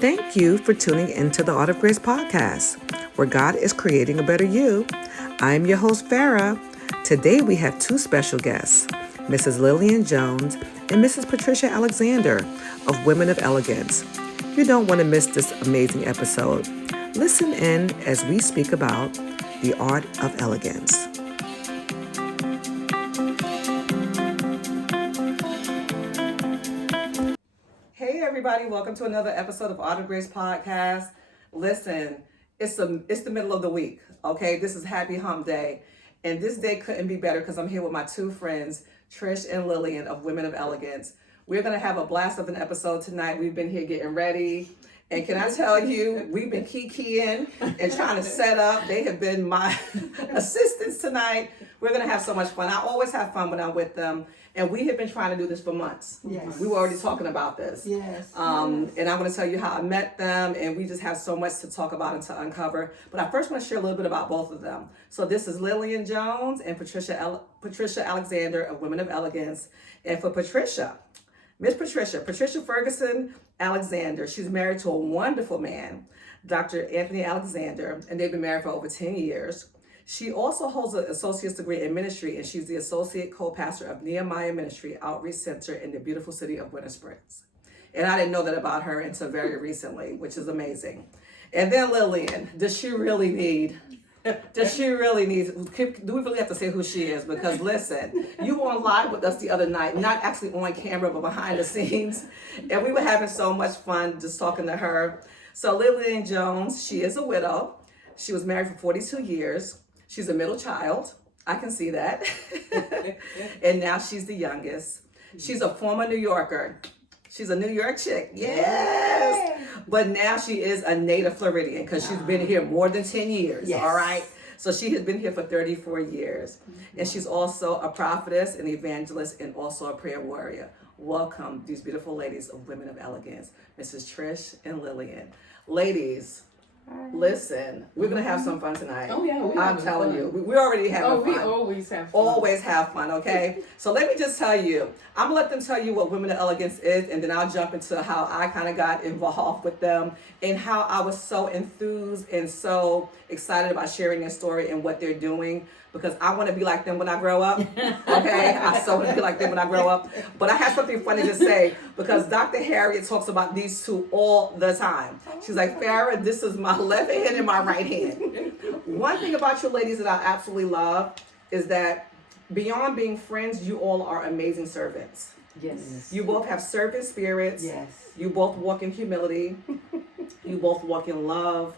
Thank you for tuning into the Art of Grace podcast, where God is creating a better you. I'm your host, Farra. Today we have two special guests, Mrs. Lillian Jones and Mrs. Patricia Alexander of Women of Elegance. You don't want to miss this amazing episode. Listen in as we speak about the Art of Elegance. Hey everybody, welcome to another episode of Art of Grace podcast. Listen, it's the middle of the week, okay? This is Happy Hump Day, and this day couldn't be better because I'm here with my two friends, Trish and Lillian of Women of Elegance. We're gonna have a blast of an episode tonight. We've been here getting ready, and can I tell you, we've been keying and trying to set up. They have been my assistants tonight. We're gonna have so much fun. I always have fun when I'm with them. And we have been trying to do this for months. Yes. We were already talking about this. Yes. And I'm going to tell you how I met them, and we just have so much to talk about and to uncover. But I first want to share a little bit about both of them. So this is Lillian Jones and Patricia Alexander of Women of Elegance. And for Patricia, Miss Patricia Ferguson Alexander, she's married to a wonderful man, Dr. Anthony Alexander, and they've been married for over 10 years. She also holds an associate's degree in ministry, and she's the associate co-pastor of Nehemiah Ministry Outreach Center in the beautiful city of Winter Springs. And I didn't know that about her until very recently, which is amazing. And then Lillian, do we really need, do we really have to say who she is? Because listen, you were on live with us the other night, not actually on camera, but behind the scenes. And we were having so much fun just talking to her. So Lillian Jones, she is a widow. She was married for 42 years. She's a middle child. I can see that. And now she's the youngest. She's a former New Yorker. She's a New York chick. Yes. But now she is a native Floridian because she's been here more than 10 years. Yes. All right. So she has been here for 34 years. And she's also a prophetess, an evangelist, and also a prayer warrior. Welcome, these beautiful ladies of Women of Elegance, Mrs. Trish and Lillian. Ladies, listen, we're gonna have some fun tonight. Oh yeah, I'm telling you, we already having fun. We always have fun. Always have fun, okay? So let me just tell you, I'm gonna let them tell you what Women of Elegance is, and then I'll jump into how I kind of got involved with them and how I was so enthused and so excited about sharing their story and what they're doing, because I want to be like them when I grow up, okay? I so want to be like them when I grow up. But I have something funny to say, because Dr. Harriet talks about these two all the time. She's like, Farrah, this is my left hand and my right hand. One thing about you ladies that I absolutely love is that beyond being friends, you all are amazing servants. Yes. You both have servant spirits. Yes. You both walk in humility. You both walk in love,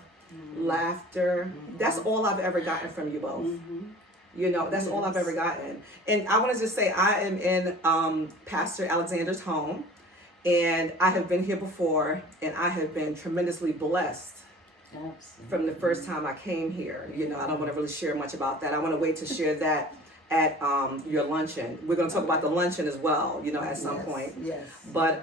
laughter. That's all I've ever gotten from you both. You know, that's all I've ever gotten. And I want to just say I am in Pastor Alexander's home, and I have been here before, and I have been tremendously blessed. Absolutely. From the first time I came here. You know, I don't want to really share much about that. I want to wait to share that at your luncheon. We're going to talk about the luncheon as well, you know, at some point. Yes. But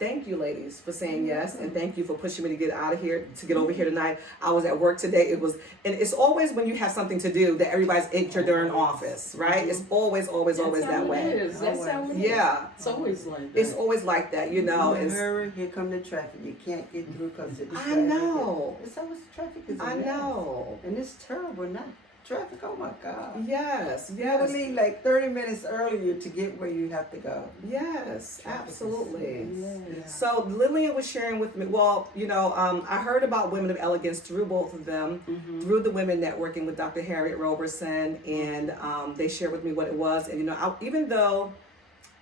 thank you, ladies, for saying yes, and thank you for pushing me to get out of here, to get over here tonight. I was at work today. And it's always when you have something to do that everybody's at your darn office, right? It's always that way. That's how it is. Yeah. It's always like that. It's always like that, you know. In a hurry, here come the traffic. You can't get through because of the I traffic. know. It's always traffic is a I mess. know. And it's terrible now. Traffic, oh my God. Yes, You gotta yes. leave like 30 minutes earlier to get where you have to go. Yes, Traffic is- absolutely. Yeah. So Lillian was sharing with me, well, you know, I heard about Women of Elegance through both of them, through the Women Networking with Dr. Harriet Roberson, and they shared with me what it was. And, you know, even though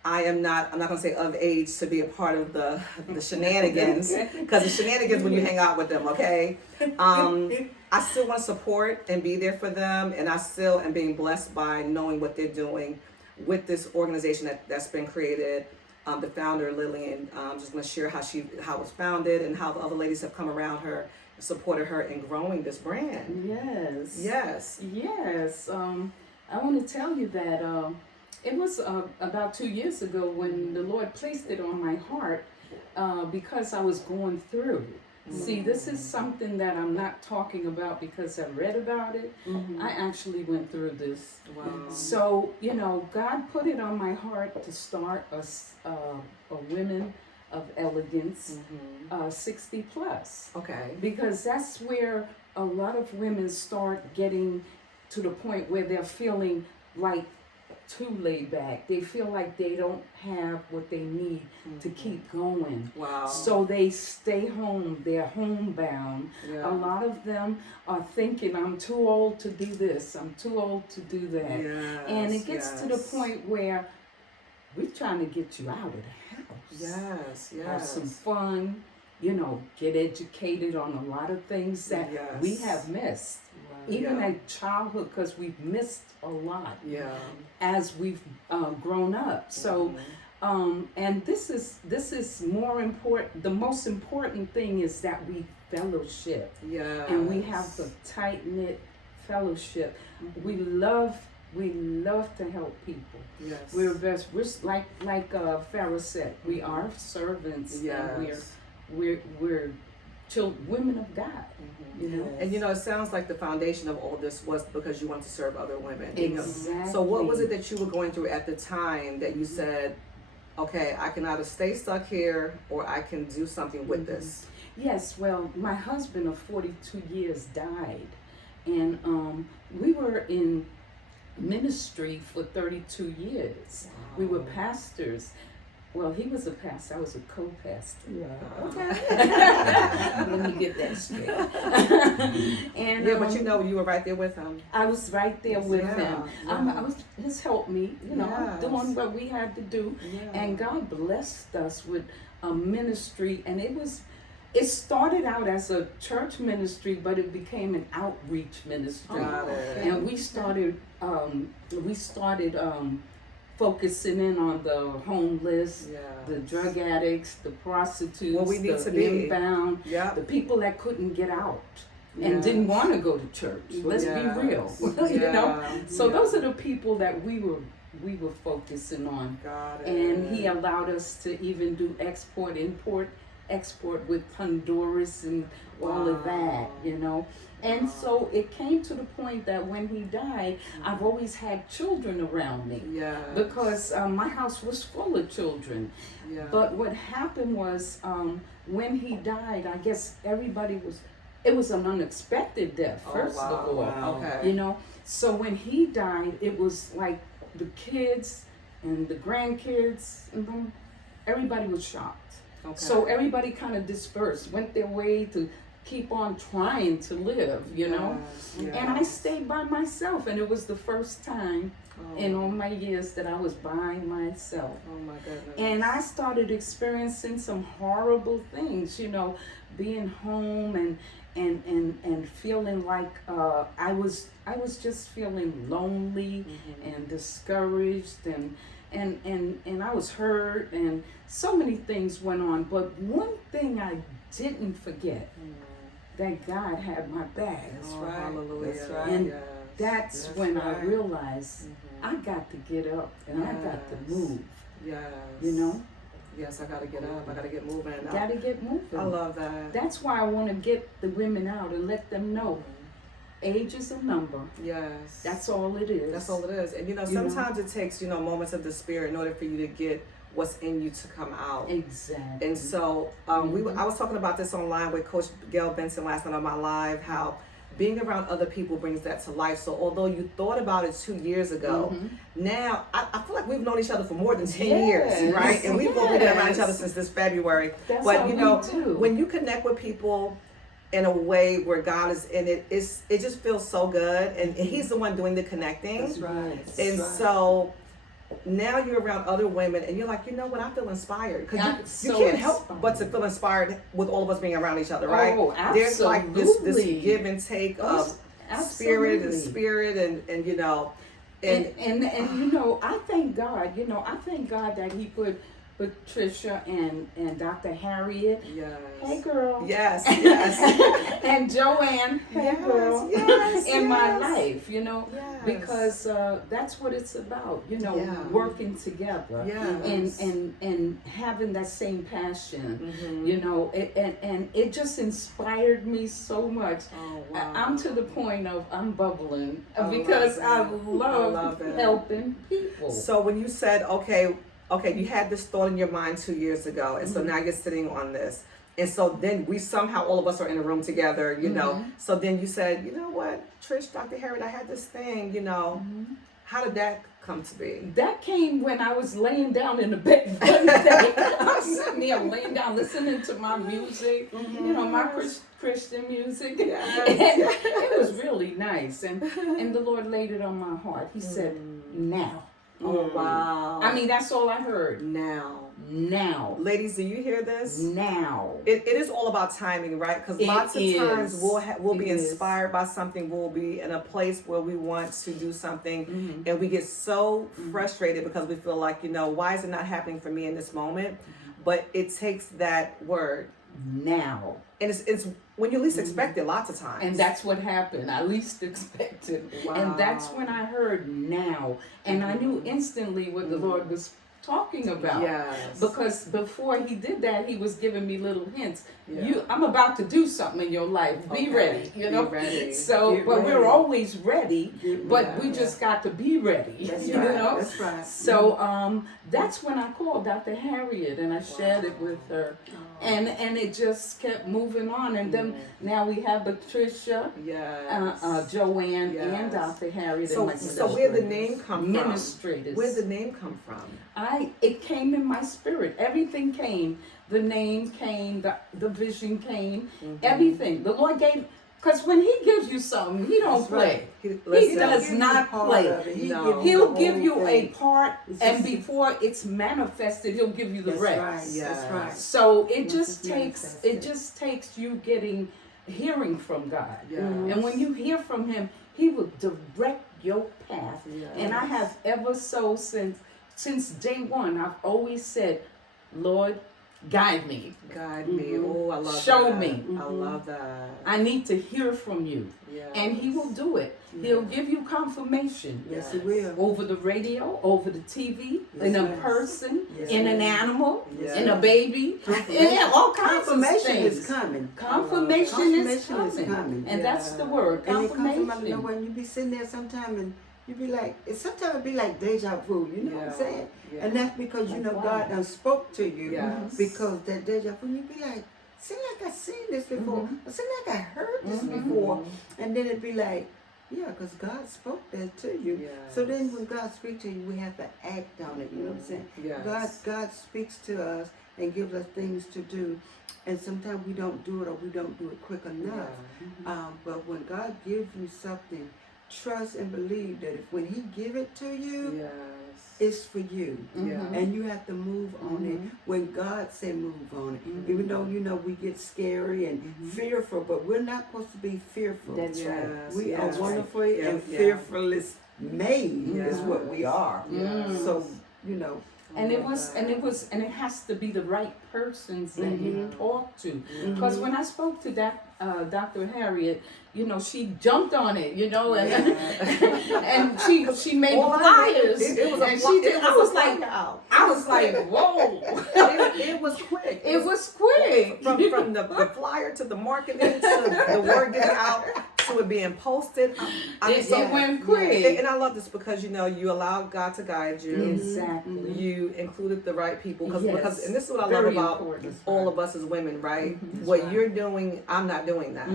I'm not going to say of age to be a part of the shenanigans, because the shenanigans when you hang out with them, okay? I still want to support and be there for them, and I still am being blessed by knowing what they're doing with this organization that's been created. The founder, Lillian, I'm just going to share how it was founded and how the other ladies have come around her, supported her in growing this brand. Yes. Yes. Yes. I want to tell you that it was about 2 years ago when the Lord placed it on my heart because I was going through. See, this is something that I'm not talking about because I read about it. I actually went through this. Wow. So, you know, God put it on my heart to start a women of Elegance, 60 plus. Okay. Because that's where a lot of women start getting to the point where they're feeling like too laid back. They feel like they don't have what they need to keep going. Wow. So they stay home. They're homebound. Yeah. A lot of them are thinking, I'm too old to do this. I'm too old to do that. Yes, And it gets to the yes. point where we're trying to get you out of the house. Yes, yes. Have some fun, get educated on a lot of things that we Yes. have missed. Right. Even Yeah. at childhood, because we've missed a lot Yeah. as we've grown up. So, and this is more important. The most important thing is that we fellowship, Yeah. and we have a tight knit fellowship. We love to help people. Yes. We're like Farrah said, we are servants, and Yes. we're women of God. And it sounds like the foundation of all this was because you wanted to serve other women. Exactly. So what was it that you were going through at the time that you said, okay, I can either stay stuck here or I can do something with this? Yes, well, my husband of 42 years died, and we were in ministry for 32 years. We were pastors. Well, he was a pastor, I was a co-pastor. Yeah. Okay. Let me get that straight. And But you were right there with him. I was right there with him. Yeah. I was his help me, Yes. doing what we had to do. Yeah. And God blessed us with a ministry, and it started out as a church ministry, but it became an outreach ministry. Got it. And we started focusing in on the homeless, the drug addicts, the prostitutes, Where we need the to be. inbound, Yeah. the people that couldn't get out and Yes. didn't want to go to church. Let's be real, So those are the people that we were focusing on. Got it. And he allowed us to even do export with Honduras and all of that, And so it came to the point that when he died, I've always had children around me. Yeah. Because my house was full of children. Yeah. But what happened was when he died, I guess it was an unexpected death, first of all. Wow. Okay. So when he died, it was like the kids and the grandkids, and then everybody was shocked. Okay. So everybody kind of dispersed, went their way to keep on trying to live, Yes. And I stayed by myself, and it was the first time in all my years that I was by myself. Oh my goodness. And I started experiencing some horrible things, being home and feeling like I was just feeling lonely and discouraged and I was hurt, and so many things went on. But one thing I didn't forget, that God had my back. That's Oh, right. hallelujah. That's right. And Yes. that's when I realized I got to get up and I got to move, Yes. Yes, I gotta get up. I gotta get moving. Gotta get moving. I love that. That's why I want to get the women out and let them know age is a number. Yes. That's all it is. That's all it is. And sometimes it takes, moments of despair in order for you to get what's in you to come out. Exactly. And so I was talking about this online with Coach Gail Benson last night on my live, how being around other people brings that to life. So although you thought about it 2 years ago, now I feel like we've known each other for more than 10 years, right? And we've only been around each other since this February. That's But how you we know, do. when you connect with people in a way where God is in it, it just feels so good. And He's the one doing the connecting. That's right. That's And right. so now you're around other women and you're like, you know what, I feel inspired. Because you So can't help inspired. but to feel inspired with all of us being around each other, right? Oh, There's like this absolutely. give and take of spirit and you know. And I thank God that He put Patricia and Dr. Harriet, Yes. hey girl, Yes. and Joanne, hey Yes, girl, yes, in my yes. life, Yes. because that's what it's about, Yeah. working together, Yes. and having that same passion, Mhm. and it just inspired me so much. Oh, wow. I'm to the point of I'm bubbling I because I love love love it. helping people. So when you said, okay, okay, you had this thought in your mind 2 years ago, and so now you're sitting on this. And so then we somehow, all of us are in a room together, you know. So then you said, you know what, Trish, Dr. Harriet, I had this thing, you know. How did that come to be? That came when I was laying down in the bed one day. I'm sitting there laying down, listening to my music, you know, my Christian music. And it was really nice. And the Lord laid it on my heart. He said, now. Oh, wow. I mean, that's all I heard. Now. Ladies, do you hear this? Now. It is all about timing, right? Because lots of times we'll be inspired by something. We'll be in a place where we want to do something, and we get so frustrated because we feel like, you know, why is it not happening for me in this moment? But it takes that word. Now. And it's when you least expect it lots of times. And that's what happened. I least expected. Wow. And that's when I heard now. And I knew instantly what the Lord was talking about. Yes. Because before he did that, he was giving me little hints. Yeah. I'm about to do something in your life. Be ready. You know? Be ready. So, Get but ready. we're always ready, but Yeah. we just got to be ready. That's you right. know? That's right. So that's when I called Dr. Harriet and I shared it with her. And it just kept moving on. And then now we have Patricia, Yes. Joanne, Yes. and Dr. Harriet. So, and so where'd the name come from? Administrators. Where'd the name come from? It came in my spirit. Everything came. The name came. The vision came. Everything. The Lord gave. Because when He gives you something, He don't That's play. right. He does not play. No. He'll give you a a part, It's and just- before it's manifested, He'll give you the That's rest. right. Yes. That's right. So it Once just it's takes manifested. you hearing from God. Yes. And when you hear from Him, He will direct your path. Yes. And I have ever so since day one, I've always said, Lord, guide me. Guide me. Oh, I love that. Show me. I love that. I need to hear from you. Yes. And He will do it. He'll give you confirmation. Yes, it will. Over the radio, over the TV, in a Yes. person, Yes. in an animal, Yes. in a baby, yeah, all kinds of Confirmation things. is coming. Confirmation is Confirmation is coming. coming. And that's the Yeah. word, And it comes from out of confirmation. nowhere, and you be sitting there sometime and you be like, sometimes it be like deja vu, you know what I'm saying? Yeah. And that's because, you know, Wow. God done spoke to you. Yes. Because that deja vu, you be like, seem like I seen this before. Or seem like I heard this before. And then it be like, yeah, because God spoke that to you. Yes. So then when God speaks to you, we have to act on it, you know what I'm saying? Yes. God speaks to us and gives us things to do. And sometimes we don't do it or we don't do it quick enough. But when God gives you something, trust and believe that if when He give it to you, Yes. it's for you. Yeah. And you have to move on it when God say move on it. Even though, you know, we get scary and fearful, but we're not supposed to be fearful. That's right. Yes. We Yes. are wonderfully Yeah. and Yeah. fearfully made is Yes. what we are. Yes. So, you know, And it has to be the right persons that you talk to. Because when I spoke to Dr. Harriet, you know, she jumped on it, you know, and and she made flyers. It was a and fly- she did. it I was was a like, flyout. whoa! It was quick. It was quick. From the flyer to the marketing to the word getting out to it being posted. It went quick. And I love this because, you know, you allowed God to guide you. Exactly. You included the right people because and this is what I Very love about important. all of us as women, right? What you're doing, I'm not doing that.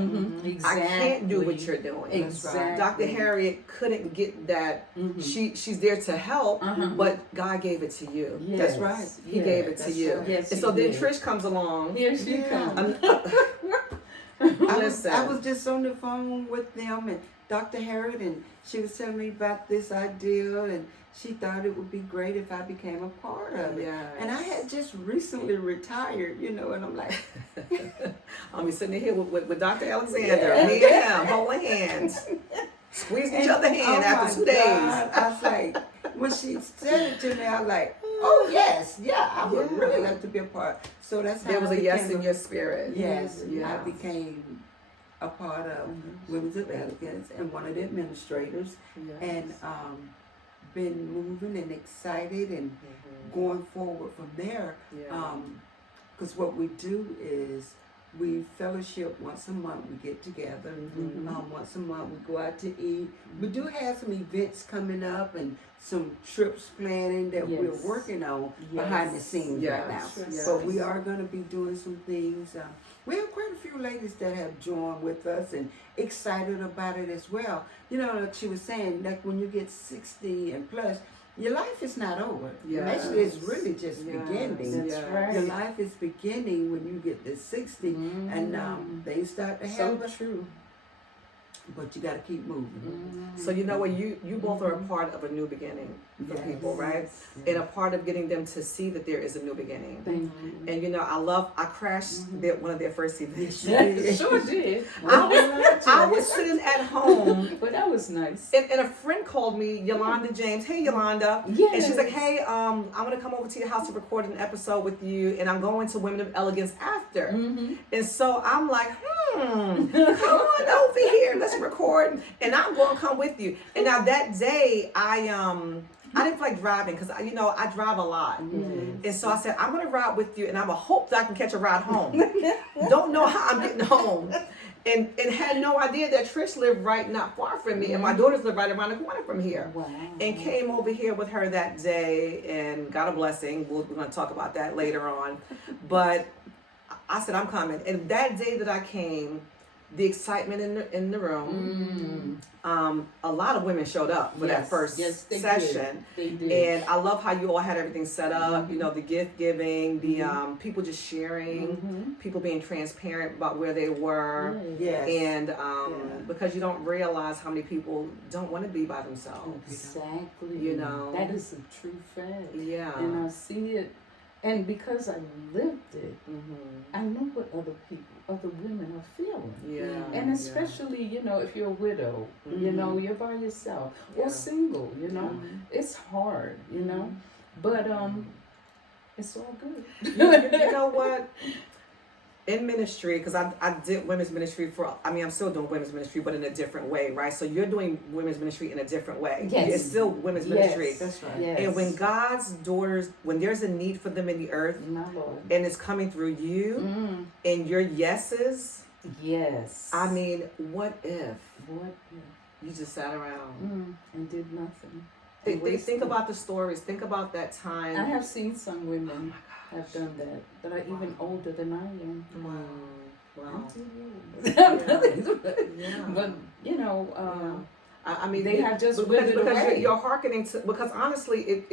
Exactly. I can't do what you're doing. Exactly. Dr. Harriet couldn't get that. She's there to help, but God gave it to you. Yes. That's right. He gave it to that's you. right. Yes, And he so then did. Trish comes along. Here she comes. Listen. I was just on the phone with them and Dr. Harriet, and she was telling me about this idea, and she thought it would be great if I became a part of it. Yes. And I had just recently retired, you know, and I'm like, I'll be sitting here with Dr. Alexander, me and him, holding hands, squeezing each other's hand after 2 days. I was like, when she said it to me, I was like, oh yes, yeah, I would really like to be a part. So that's how There was I a yes became in your spirit. Yes, Yes. I became a part of Women of Elegance and one of the administrators, Yes. and been moving and excited and going forward from there. Yeah. Because what we do is We fellowship once a month. We get together. Once a month we go out to eat. We do have some events coming up and some trips planning that we're working on behind the scenes right now. Yes. But we are going to be doing some things. We have quite a few ladies that have joined with us and excited about it as well. You know, like she was saying, like when you get 60 and plus, your life is not over. Yes. Actually, it's really just beginning. That's right. Your life is beginning when you get to 60, and things start to So happen. true. But you got to keep moving. So you know what, you both are a part of a new beginning for people, right? And a part of getting them to see that there is a new beginning. Thank you. And you know, I crashed one of their first events. Sure did. I was sitting at home, But that was nice. and a friend called me, Yolanda James. Hey, Yolanda. And she's like, hey, I want to come over to your house to record an episode with you, and I'm going to Women of Elegance after. And so I'm like, come on over here, let's record, and I'm going to come with you. And now that day, I didn't feel like driving because I drive a lot, and so I said I'm going to ride with you, and I'm gonna hope that I can catch a ride home. Don't know how I'm getting home, and had no idea that Trish lived right not far from me, and my daughters live right around the corner from here. Wow. And came over here with her that day and got a blessing. We're going to talk about that later on, but I said I'm coming, and that day that I came, the excitement in the room. A lot of women showed up for that first session. They did. And I love how you all had everything set up. You know, the gift giving, the people just sharing, people being transparent about where they were. Yes. And because you don't realize how many people don't want to be by themselves. Exactly. You know. That is a true fact. Yeah. And I see it. And because I lived it, I know what other women are feeling. Yeah. And especially, you know, if you're a widow, you know, you're by yourself or single, you know, it's hard, you know, but it's all good. You know what? In ministry, because I did women's ministry I'm still doing women's ministry, but in a different way, right? So you're doing women's ministry in a different way. Yes. It's still women's ministry. That's right. Yes. And when God's daughters, when there's a need for them in the earth, My Lord. and it's coming through you and your yeses, Yes. I mean, what if What you just sat around? and did nothing. Think about the stories. Think about that time. I have seen some women have done that are even older than I am. Wow. I'm too old. Yeah. But, you know, I mean, they have just because withered away. you're hearkening to, because honestly,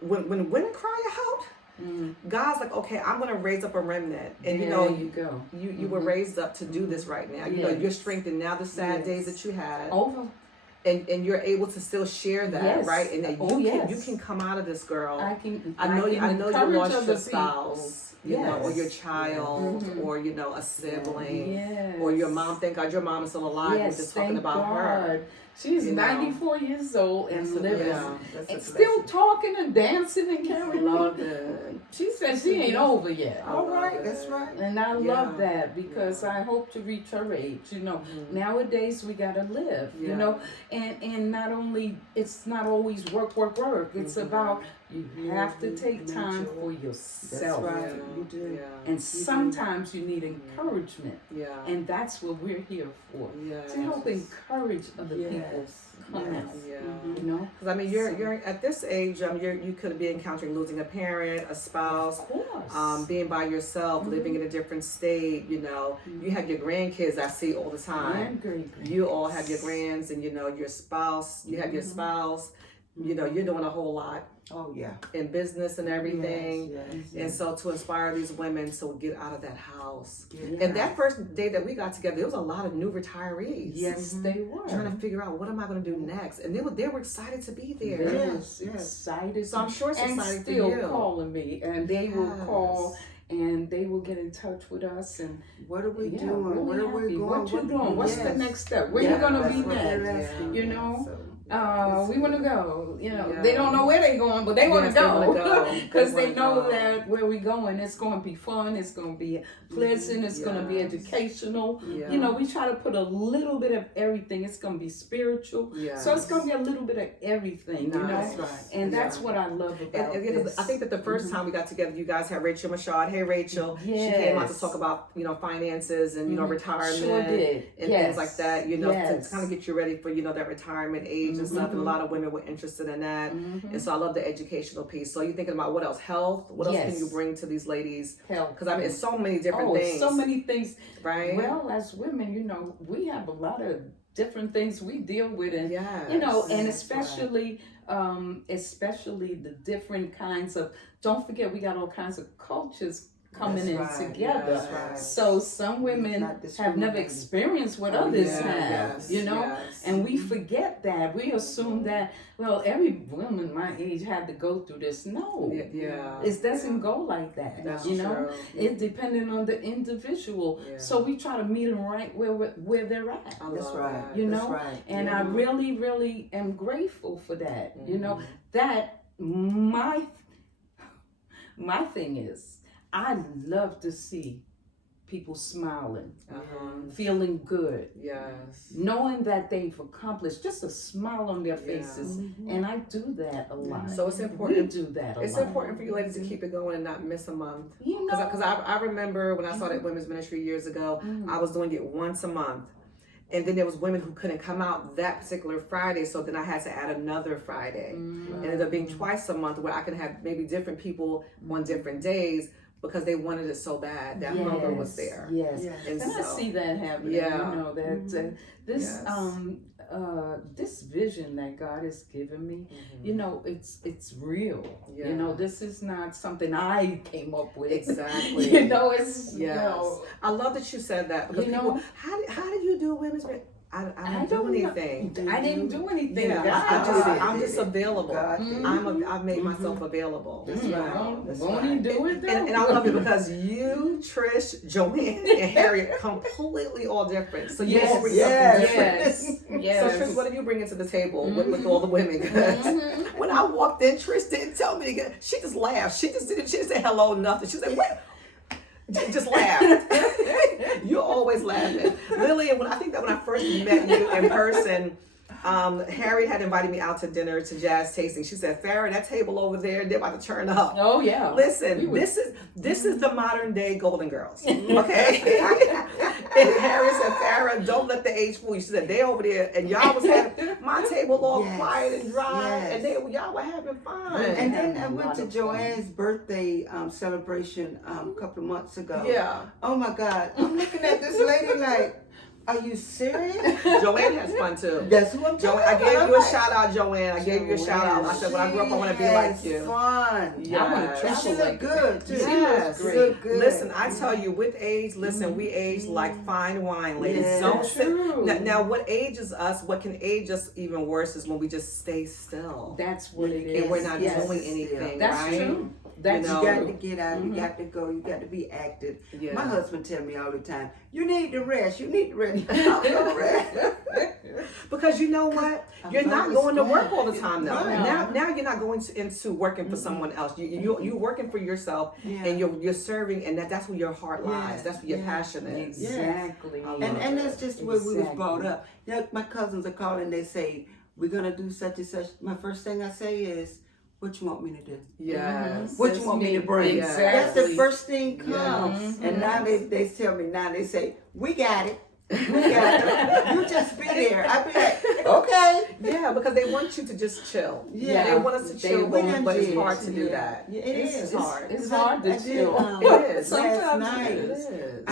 when women cry out, God's like, okay, I'm going to raise up a remnant. And you know, there you go. you were raised up to do this right now. You know, you're strengthened now, the sad days that you had. Over. And you're able to still share that, right? And that you can come out of this, girl. I know you lost your spouse, you know, or your child, or you know, a sibling, or your mom. Thank God your mom is still alive. We're just talking about her. She's 94 years old and living, and still talking and dancing and carrying on. She said she ain't over yet. All right, that's right. And I love that because I hope to reach her age. You know, nowadays we gotta live. You know, and not only it's not always work. It's about you have to take time for yourself. That's right. You do. And sometimes you need encouragement. Yeah. And that's what we're here for. To help encourage other people come out. You know? Because I mean, you're at this age. You could be encountering losing a parent, a spouse, Of course. being by yourself, living in a different state. You know, you have your grandkids I see all the time. You all have your grands, and you know your spouse. You have your spouse. You know, you're doing a whole lot. Oh yeah. In business and everything. Yes. And so to inspire these women to get out of that house. Yeah. And that first day that we got together, there was a lot of new retirees. Yes, they were. Trying to figure out what am I going to do next. And they were excited to be there. Yes. Excited. So I'm sure it's and exciting for still you. calling me, and they will call and they will get in touch with us. And what are we doing? Really Where are we happy. going? What you doing? What's the next step? Where you gonna be next? You know. we want to go. You know, Yeah. they don't know where they're going, but they want Yes, to they wanna go go. because They they wanna know go. that where we're going, it's going to be fun. It's going to be pleasant. It's going to be Yes. educational. Yeah. You know, we try to put a little bit of everything. It's going to be spiritual. Yes. So it's going to be a little bit of everything, you know. Nice. Right. And that's Yeah. what I love about And this. I think that the first time we got together, you guys had Rachel Machad. Hey, Rachel. She came out to Yes. talk about, finances and, retirement. Sure did. And Yes. things like that, to Yes. kind of get you ready for, that retirement age and stuff. And a lot of women were interested in that. And so I love the educational piece. So you're thinking about what else? Health? What else can Yes. you bring to these ladies? Health. Because it's so many different Oh, things. so many things. Right? Well, as women, we have a lot of different things we deal with, and Yes. and That's especially the different kinds of. Don't forget, we got all kinds of cultures coming That's in right. together. That's right. So some women Not have never discriminating. experienced what Oh, others yeah, have, yes, yes. and we forget that. We assume that, well, every woman my age had to go through this. No, Yeah. it doesn't go like that. That's you know, true. it's depending on the individual. Yeah. So we try to meet them right where they're at. I That's love right. that. You That's know, right. And I really, really am grateful for that. You know, that my thing is, I love to see people smiling, feeling good, Yes. knowing that they've accomplished, just a smile on their Yeah. faces. And I do that a lot. So it's We important. do that a It's lot. important for you ladies to keep it going and not miss a month. You know, Because I remember when I started women's ministry years ago, I was doing it once a month. And then there was women who couldn't come out that particular Friday, so then I had to add another Friday. It ended up being twice a month where I can have maybe different people on different days because they wanted it so bad. That hunger was there. Yes. Yes. And And I so, see that happening. Yeah. You know that this Yes. this vision that God has given me, it's real. Yeah. You know, this is not something I came up with. Exactly. It's Yes. I love that you said that because You people, know- how did you do women's? I didn't do don't know. anything. I didn't do anything. Yeah, God I'm did just it. available. God did. I've made myself available. That's Mm, right. won't- That's won't right. he do it though? And I love it because you, Trish, Joanne, and Harriet completely all different. So you Yes, all bring yes, something different. yes. So Trish, what are you bringing to the table with all the women? 'Cause when I walked in, Trish didn't tell me to get. She just laughed. She didn't say hello, nothing. She said, "What?" Just laughed. You're always laughing, Lillian. When I first met you in person. Harry had invited me out to dinner to jazz tasting. She said, "Farrah, that table over there, they're about to turn up." Oh yeah. Listen, this is the modern day Golden Girls, okay? And Harry said, "Farrah, don't let the age fool you." She said, "They over there, and y'all was having my table all Yes, quiet and dry, yes. and y'all were having fun." And then I A went lot to of Joanne's birthday celebration a couple of months ago. Yeah, Oh my God. I'm looking at this lady like, are you serious? Joanne has fun too. That's who I'm talking Joanne, I about. gave I'm you a like, shout out, Joanne. I gave you a shout out. I said, when I grow up, I want to be like has you. Fun. Yeah. I want to And travel she like looked good too. Yes. She looked good. Listen, I tell you, with age, we age like fine wine, ladies. Yeah. Don't sit. True. Now, what ages us? What can age us even worse is when we just stay still That's what it and is. we're not Yes. doing anything, That's right? true. That's You know, You got to true. get out. You got to go. You got to be active. Yeah. My husband tell me all the time, "You need to rest. You need to rest." I'm gonna rest. Because you know what? I'm You're not always going to work glad. all the time though. Right. Now you're not going into working for someone else. You're working for yourself, Yeah. and you're serving, and that's where your heart lies. Yeah. That's where your Yeah. passion is. Exactly. I love And that's just where we was Exactly. brought up. You know, my cousins are calling. They say we're gonna do such and such. My first thing I say is, "What you want me to do? Yes. What you want me to bring?" Exactly. That's the first thing comes. Yes. And now they tell me, now they say, "We got it. We got it. You just be there." I be like, "Okay." Yeah, because they want you to just chill. Yeah. They want us to They chill, want but it's you. hard to do Yeah. that. Yeah, it It's is. hard. It's hard to I did, chill. It is. Last Sometimes night, it is.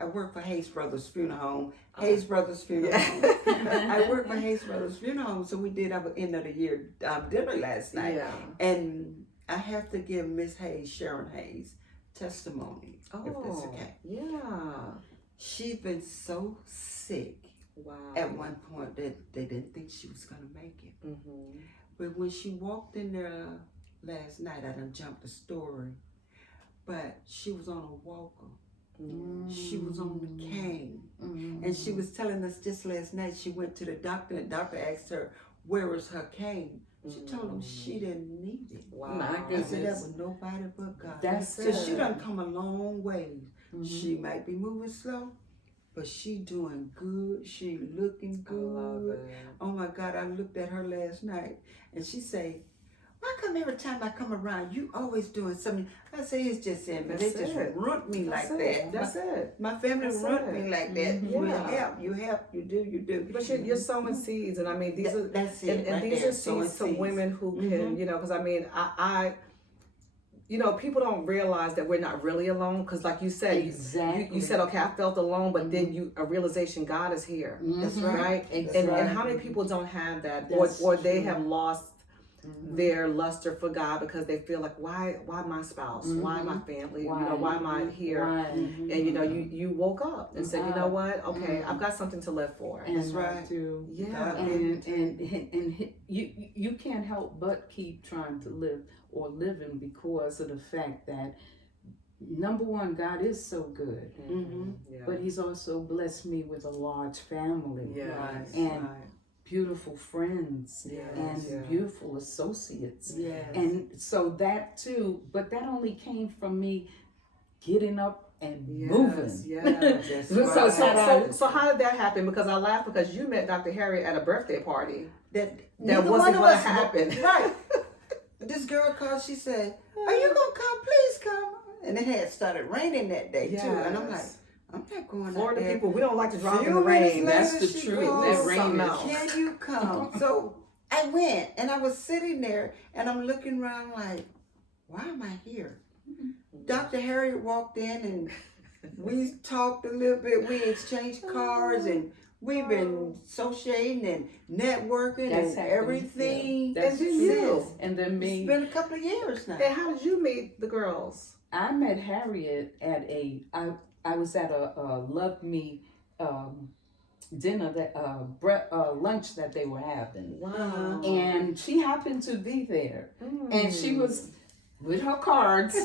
I work for Hayes Brothers Funeral Home. Hayes Brothers Funeral Home. I work for Hayes Brothers Funeral Home, so we did our end of the year dinner last night. Yeah. And I have to give Miss Hayes, Sharon Hayes, testimony, if that's Oh, okay. yeah. She's been so sick Wow. at one point that they didn't think she was going to make it. Mm-hmm. But when she walked in there last night, I done jumped the story, but she was on a walker. She was on the cane. And she was telling us just last night, she went to the doctor, and the doctor asked her, where was her cane? She told him she didn't need it. Wow. My I goodness. said, that was nobody but God. That's So it. she done come a long way. She might be moving slow, but she doing good. She looking I love good. it. Oh my God, I looked at her last night, and she say, why come every time I come around, you always doing something? I say, it's just in me. They That's just it. runt me That's like it. that. That's it. My family That's runt it. me like that. Yeah. You help, you do. But you're sowing seeds, and I mean these are That's it. and right these there, are sowing seeds to seeds. women who can, you know, because I mean I people don't realize that we're not really alone, because like you said, Exactly. you said, okay, I felt alone, but then a realization, God is here. That's Mhm. right. And how many people don't have that, That's or they true. have lost their luster for God because they feel like, why my spouse, why my family, you know, why am I here? Why? And you know, you woke up and said, you know what, okay, I've got something to live for. That's And right. to Yeah. God and you can't help but keep trying to live or living because of the fact that, number one, God is so good, Yeah. but He's also blessed me with a large family, Yeah. Right. and right. beautiful friends, Yes, and yeah. beautiful associates. Yes. And so that too, but that only came from me getting up and moving. Yes. That's So- right. So how did that happen? Because I laughed because you met Dr. Harry at a birthday party. that That wasn't one of gonna us- happen. Right. This girl called, she said, are you gonna come? Please come. And it had started raining that day too. And I'm like, I'm not going Florida out there. people, we don't like to drive in Few the minutes rain. later, That's the she truth. called, That rain something is else. can you come? So I went, and I was sitting there, and I'm looking around like, why am I here? Dr. Harriet walked in, and we talked a little bit. We exchanged cards, and we've been associating and networking That's and happened, everything. yeah. That's And then true. you. And then It's me, been a couple of years now. And how did you meet the girls? I met Harriet at I was at a Love Me dinner that lunch that they were having, Wow. and she happened to be there, and she Mm. was with her cards.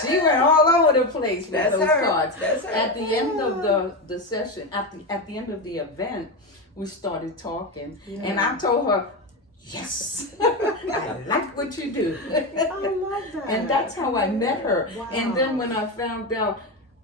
She went all over the place with That's those her. cards. That's her. At the end of the session, at the end of the event, we started talking, and I told her, yes, I like what you do. I love that. And that's how I met her. Wow. And then when I found out,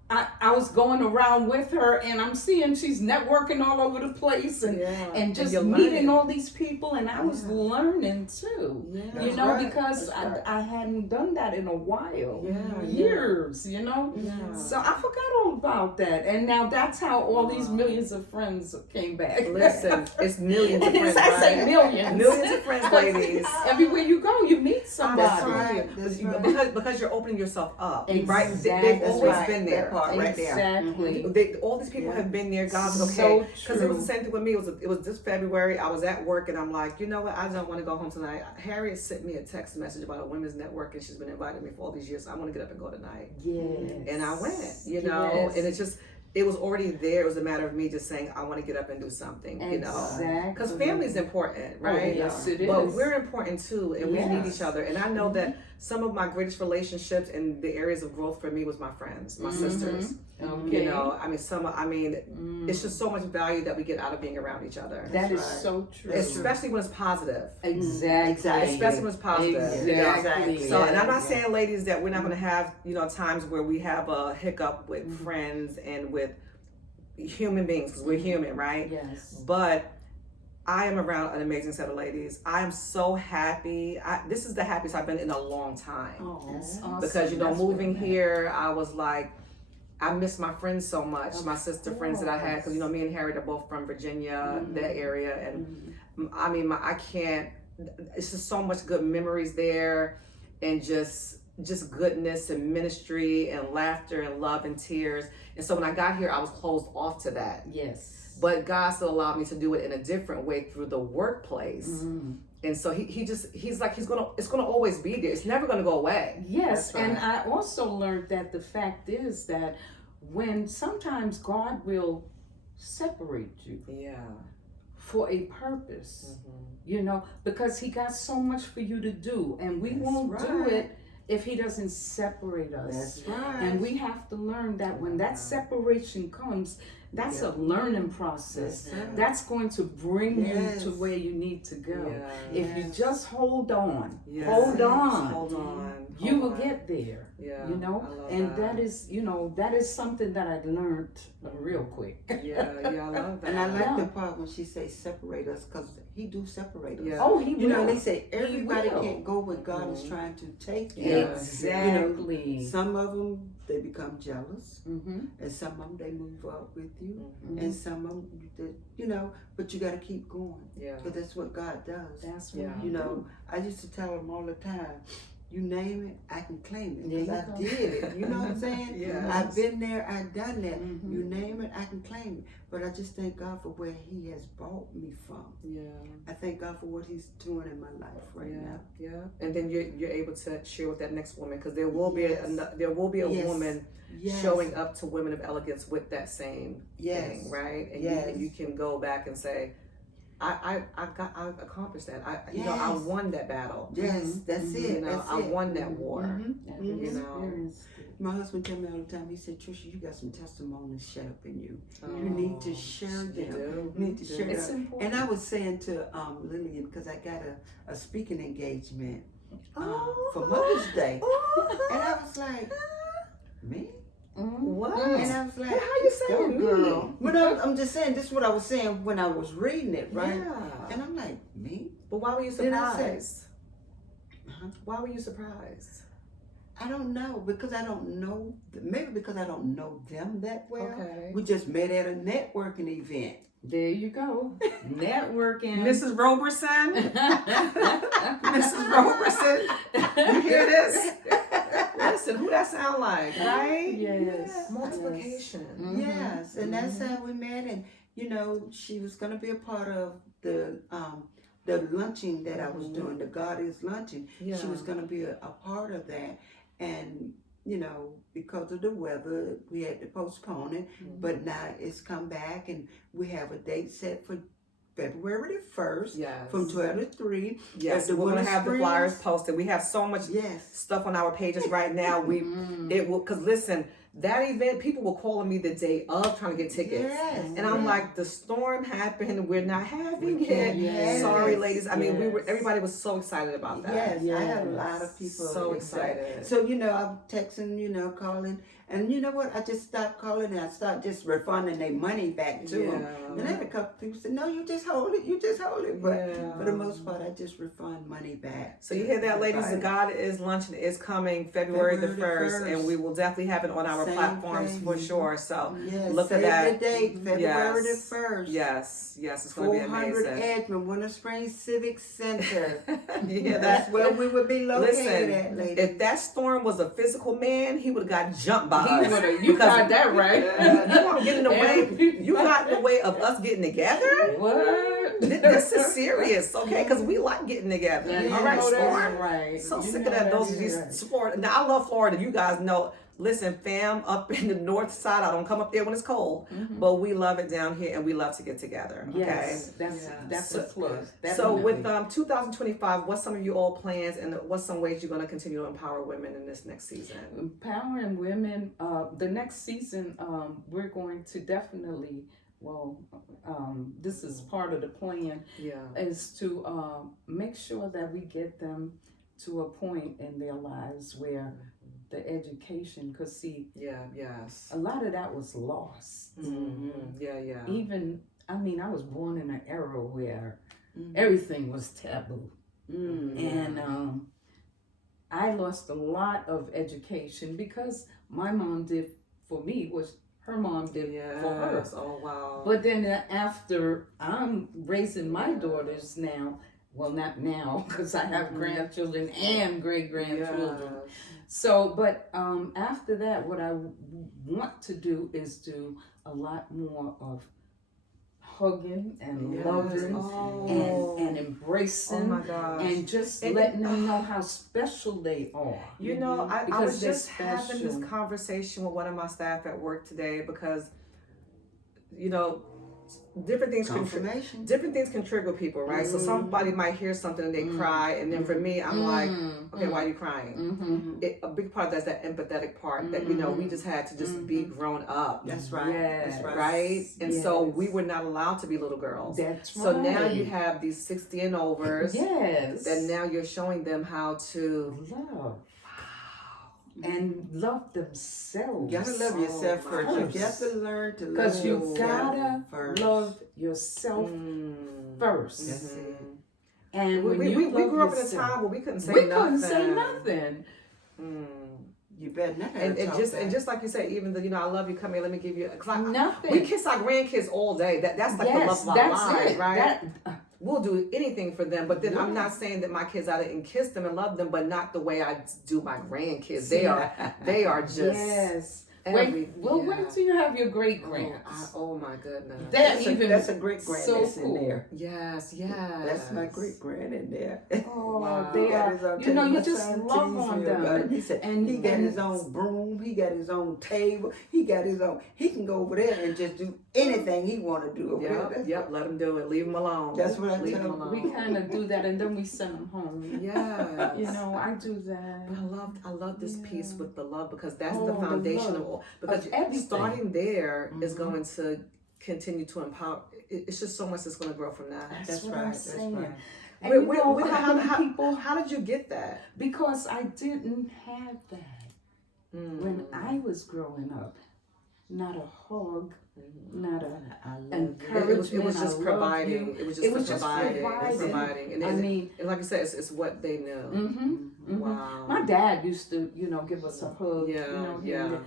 I was going around with her, and I'm seeing she's networking all over the place, and Yeah. and just you're meeting learning. all these people, and I was learning too. Yeah. You That's know, right. because That's right. I hadn't done that in a while, Yeah, years. You know, Yeah. so I forgot all about that, and now that's how all these millions of friends came back. Listen, it's millions of friends, I say right? millions. Millions of friends, ladies. Everywhere you go, you meet somebody. That's right. But That's you- right. because you're opening yourself up, right? Exactly. They've always That's right. been That there. part right there. Exactly. All these people Yeah. have been there. God's So okay, because it was true. the same thing with me. It was this February. I was at work, and I'm like, you know what? I don't want to go home tonight. Harriet sent me a text message about a women's network, and she's been inviting me for all these years. So I want to get up and go tonight. Yes. And I went, you know, Yes. and it's just, it was already there. It was a matter of me just saying, I want to get up and do something, you know, Exactly. because family's important, right? Oh, yes, it is. But we're important too, and we need Yes. each other. And I know that some of my greatest relationships and the areas of growth for me was my friends, my sisters. Okay. You know, it's just so much value that we get out of being around each other. That is right. so true. Especially when it's positive. Exactly. Especially when it's positive. you know. Exactly. So, and I'm not Yeah. saying, ladies, that we're not going to have, you know, times where we have a hiccup with Mm-hmm. friends and with human beings, because we're human, right? Yes. But I am around an amazing set of ladies. I am so happy. This is the happiest I've been in a long time. Oh, that's awesome. Because, you know, That's moving really here, I was like, I miss my friends so much, Of my sister friends that I had, because, you know, me and Harriet are both from Virginia, that area, and I mean, I can't, it's just so much good memories there, and just goodness and ministry and laughter and love and tears. And so when I got here, I was closed off to that. Yes. But God still allowed me to do it in a different way through the workplace. And so he's like, it's gonna always be there. It's never gonna go away. Yes, That's and right. I also learned that the fact is that when sometimes God will separate you Yeah. for a purpose, you know, because He got so much for you to do, and we won't do right. it if he doesn't separate us. That's right. And we have to learn that when that separation comes, that's a learning process. That's right. That's going to bring Yes. you to where you need to go. Yeah. If you just hold on, Yes. hold on, Hold on. you Hold will on. get there. Yeah. You know, I love and that is, you know, that is something that I learned real quick. Yeah, I love that. And I like Yeah. the part when she say separate us, because he do separate us. Yeah. Oh, he You know, will. they say everybody will. can't go where God is Mhm. trying to take you. Yeah. Exactly. Some of them, they become jealous, Mm-hmm. and some of them, they move up with you, Mhm. and some of them, you know, but you got to keep going, Yeah. because that's what God does. That's what Yeah. he You know, I used to tell them all the time, you name it, I can claim it, There because you I go. did it. You know what I'm saying? Yes. I've been there, I've done that. Mhm. You name it, I can claim it. But I just thank God for where He has brought me from. Yeah. I thank God for what He's doing in my life right Yeah. now. Yeah. And then you're able to share with that next woman, because there will be Yes. a Yes. woman Yes. showing up to Women of Elegance with that same Yes. thing, right? And Yes. you can go back and say, I accomplished that. I Yes. won that battle. Yes, that's Mhm. it. You know, That's I it. won that war. Mm-hmm. Mhm. You know. Experienced it. My husband tell me all the time, he said, Trisha, you got some testimonies shut up in you. Oh, You need to share you them. do. You need to You share do. It's them. important. And I was saying to Lillian, because I got a speaking engagement for Mother's Day. And I was like, me? What? And I was like, How you saying Go, me? girl. but I'm just saying, this is what I was saying when I was reading it, right? Yeah. And I'm like, me? But why were you Then I said- surprised? Uh-huh. Why were you surprised? I don't know, because I don't know, maybe because I don't know them that well. Okay. We just met at a networking event. There you go. Networking. Mrs. Roberson? Mrs. Roberson? You hear this? Listen, who that sound like, right? Yes. Multiplication. Mhm. Yes, and that's how we met. And you know, she was gonna be a part of the luncheon that I was doing, the God is luncheon. Yeah. She was gonna be a part of that, and you know, because of the weather, we had to postpone it. But now it's come back, and we have a date set for February the 1st Yes. from 12 to 3. Yes, at the we're gonna Winter have the Springs. flyers posted. We have so much Yes. stuff on our pages right now. It will, cause listen, that event, people were calling me the day of trying to get tickets. Yes. And I'm yes. like, the storm happened. We're not having We it. can't- yes. Sorry, ladies. I mean, Yes. everybody was so excited about that. Yes, I had a lot of people So excited. So, you know, I'm texting, you know, calling. And you know what? I just stopped calling and I started just refunding their money back to them. And I had a couple people say, no, you just hold it. You just hold it. But Yeah. for the most part, I just refund money back. So you hear that, ladies? The Right. God is Luncheon is coming February the February 1st, the and we will definitely have it on our Same platforms thing. for sure. So Yes, look at save that. the date, February the Yes. 1st. Yes, it's going to be 400 amazing. Edmond, Winter Springs Civic Center. You hear that? That's where we would be located Listen, at, ladies. if that storm was a physical man, he would have got jumped by He us. would've- you Because got that right. You want to get in the way? You got in the way of us getting together? What? This is serious, okay? Because we like getting together. Yeah, All right, you know that's Storm. right. So You sick know of that. that's These right. Florida. Now I love Florida. You guys know. Listen, fam, up in the north side, I don't come up there when it's cold, but we love it down here, and we love to get together. Okay. Yes, that's So- a plus. So with Definitely. 2025, what's some of you all plans, and what's some ways you're going to continue to empower women in this next season? Empowering women. The next season, we're going to definitely. This is part of the plan. Yeah. Is to make sure that we get them to a point in their lives where the education, because see, Yeah. Yes. a lot of that was lost. Mm-hmm. Yeah. Even, I mean, I was born in an era where Mhm. everything was taboo. Mm. And I lost a lot of education because my mom did for me was her mom did for her. Yes. Oh wow. But then after I'm raising my daughters now, well, not now because I have grandchildren and great grandchildren. Yes. So, but after that, what I want to do is do a lot more of hugging and Yes. loving Oh. and embracing. Oh my gosh. And just And- letting them know how special they are. You know, I Because was they're just having this special. conversation with one of my staff at work today because, you know, different things Confirmation. different things can trigger people, right? So somebody might hear something and they cry, and then for me, I'm like, okay, why are you crying? A big part of that's that empathetic part that, you know, we just had to just be grown up. That's right. Yes. That's right. Right? And so we were not allowed to be little girls. That's So right. now you have these 60 and overs. Yes. And now you're showing them how to love. And love themselves. You gotta love yourself first. You have to learn to love Because you yourself gotta first. love yourself first. That's it. And when we you love grew up in a yourself, time where we couldn't say we nothing. couldn't say nothing. You better not. And just like you said, even the, you know, I love you, come here, let me give you. Nothing. We kiss our grandkids all day. That's like the love of our that's lives, it. right? We'll do anything for them, but then I'm not saying that my kids I didn't kiss them and love them, but not the way I do my grandkids. They are just Yes. Wait till you have your great grands. Oh my goodness. That's a great grand so that's cool. in there. Yes. That's my great grand in there. Oh, Wow. they He got are. his own You know, table. you My just son love teased on me about them. it. He said And he got his own broom. He got his own table. He got his own. He can go over there and just do anything he want to do over there. Yep. Let them do it. Leave them alone. That's what I Leave tell them them. alone. We kind of do that, and then we send them home. Yeah. You know, I do that. But I love this piece with the love, because that's Oh, the the foundation love of all. Because of everything. starting there is going to continue to empower. It's just so much that's going to grow from that. That's what I'm saying. right. And you know how, how did you get that? Because I didn't have that when I was growing up. Not a hug, not a encouragement. It was just providing. You. It was just providing. providing. And I mean, and like I said, it's what they knew. Wow. My dad used to, you know, give us a hug. Yeah, you know, yeah. and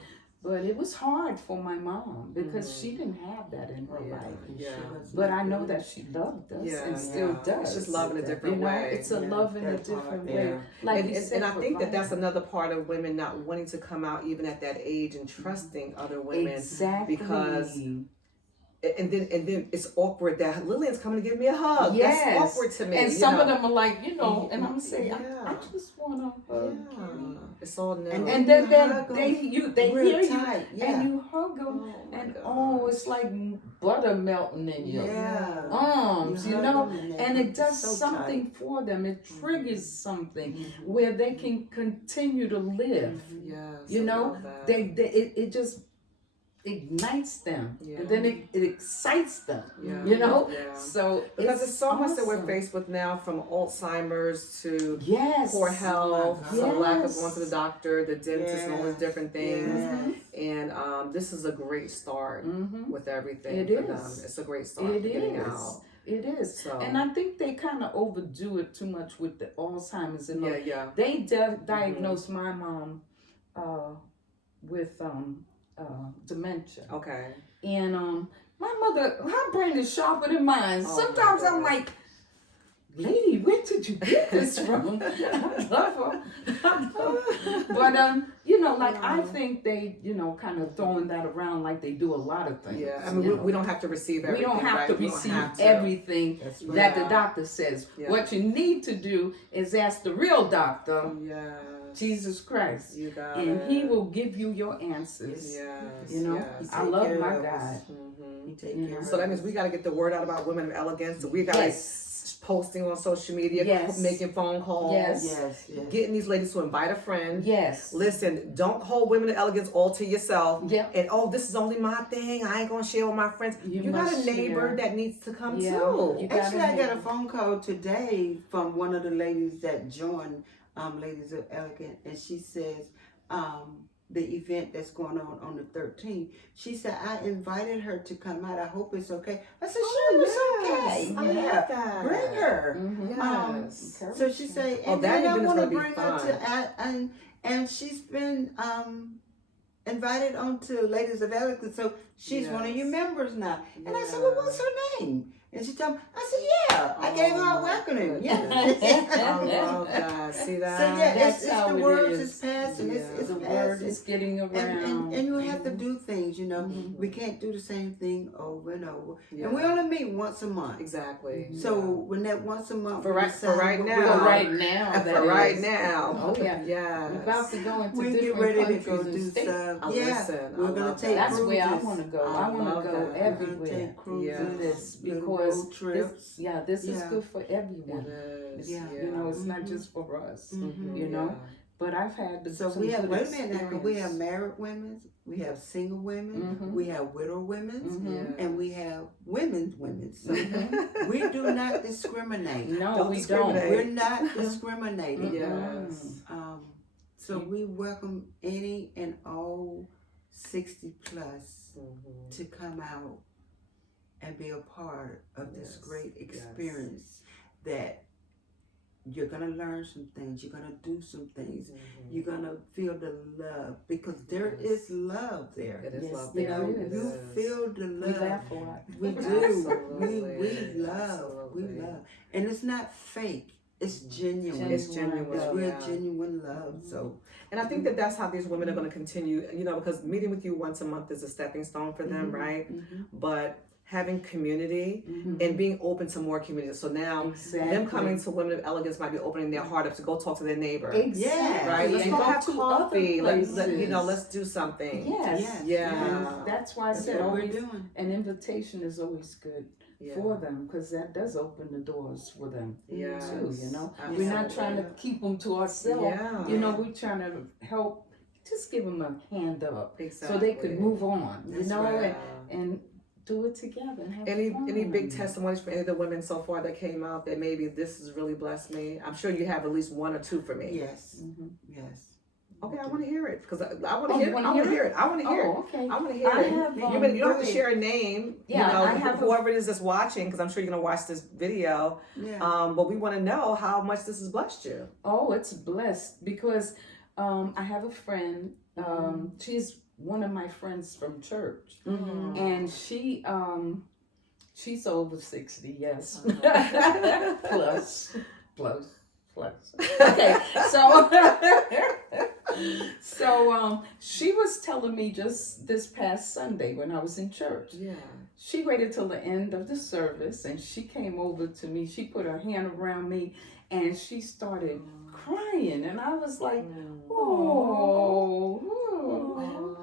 but it was hard for my mom because she didn't have that in her life. Yeah. But I know that she loved us and still does. It's just love in a different you know, way. it's a love in a different way. Like you said, and I think that that's another part of women not wanting to come out even at that age and trusting other women. Exactly. Because and then it's awkward that Lillian's coming to give me a hug. Yes. That's awkward to me. And some of them are like, you know, and I'm saying, I just want to hug you. It's all new. And then they hear tight. you and you hug them it's like butter melting in your arms, you know, and it does something for them. It triggers something where they can continue to live. Yes, you know, it just ignites them, and then it excites them. You know, so because there's so much that we're faced with now, from Alzheimer's to poor health, some lack of going to the doctor, the dentist, and all those different things. And this is a great start with everything for them. It's a great start getting out. It is. So. And I think they kind of overdo it too much with the Alzheimer's. And they diagnosed my mom with dementia. Okay. And my mother, her brain is sharper than mine. Sometimes I'm like, lady, where did you get this from? I love her. But you know, like I think they, you know, kind of throwing that around like they do a lot of things. Yeah, I mean, we don't have to receive everything. We don't have to receive everything that the doctor says. What you need to do is ask the real doctor, Jesus Christ, and He will give you your answers. You know, I love my God. So that means we got to get the word out about Women of Elegance. So we got to posting on social media, making phone calls, getting these ladies to invite a friend. Listen, don't hold Women of Elegance all to yourself. And this is only my thing. I ain't gonna share with my friends. You got a neighbor that needs to come too. Actually, I got a phone call today from one of the ladies that joined Ladies of Elegance, and she says the event that's going on the 13th. She said, I invited her to come out. I hope it's okay. I said, sure, it's okay. Bring her. So she said, and then I want to bring her to, and she's been invited onto Ladies of Elegance, so she's one of your members now. And I said, well, what's her name? And she told me, I said, I gave her a welcome. I love that. See that? So it's the words is passing. It's passing. word is getting around. And you have to do things, you know. Mhm. We can't do the same thing over and over. Yeah. And we only meet once a month. Exactly. So when that once a month, For we right- decide for right what now. we're For gonna- right now, that For right is. now. Oh yeah. Yes. We're about to go into we get different ready to countries go and do states. stuff. Oh, Yeah, listen, we're I gonna love take that. That's where I cruises. want to go. I I want love to go that. We're gonna everywhere take cruises, Yes. this little because road trips. this is Yeah. good for everyone. It is. Yeah. You know, it's not Mhm. just for us. Mhm. You know, but I've had So some we have, good wait a minute now, 'cause we have experience. married women, we have single women, Mhm. we have widow women, Mhm. and we have women. So Mhm. we do not discriminate. No, Don't we discriminate. don't. We're not discriminating. Yes. So we welcome any and all 60 plus Mhm. to come out and be a part of this Yes. great Yes. experience that you're going to learn some things, you're going to do some things, Mhm. you're going to feel the love because there Yes. is love there. It is Yes, love You there. know, It you is. feel the We love. laugh a lot. We do. Absolutely. We love. Absolutely. We love. And it's not fake. It's genuine. It's genuine. It's real Yeah. genuine love. So And I think that that's how these women are going to continue, you know, because meeting with you once a month is a stepping stone for them, Mhm. right? Mhm. But having community Mhm. and being open to more community. So now Exactly. them coming to Women of Elegance might be opening their heart up to go talk to their neighbor. Exactly. Right? Let's And go have to coffee. other You know, places. let's do something. Yes. Yes. Yeah. And that's why I that's said what we're always doing. an invitation is always good Yeah. for them because that does open the doors for them Yes. too. You know, Absolutely. we're not trying to keep them to ourselves. Yeah. You know, we're trying to help. Just give them a hand up Exactly. so they could move on. You That's know, right. and do it together and have Any fun. big testimonies for any of the women so far that came out that maybe this has really blessed me? I'm sure you have at least one or two for me. Yes. Mhm. Yes. Okay, I want to hear it because I want Oh, to you hear. wanna I want to hear hear it. I want to hear it. Oh, okay. I want to hear I it. have, you don't have to go ahead. share a name. Yeah, you know, I have whoever it is that's watching, because I'm sure you're gonna watch this video. Yeah. But we want to know how much this has blessed you. Oh, it's blessed because I have a friend. She's one of my friends from church, Mm-hmm. and she's over 60. Yes, plus. Okay, so she was telling me just this past Sunday when I was in church. Yeah. She waited till the end of the service and she came over to me. She put her hand around me and she started crying. And I was like, oh,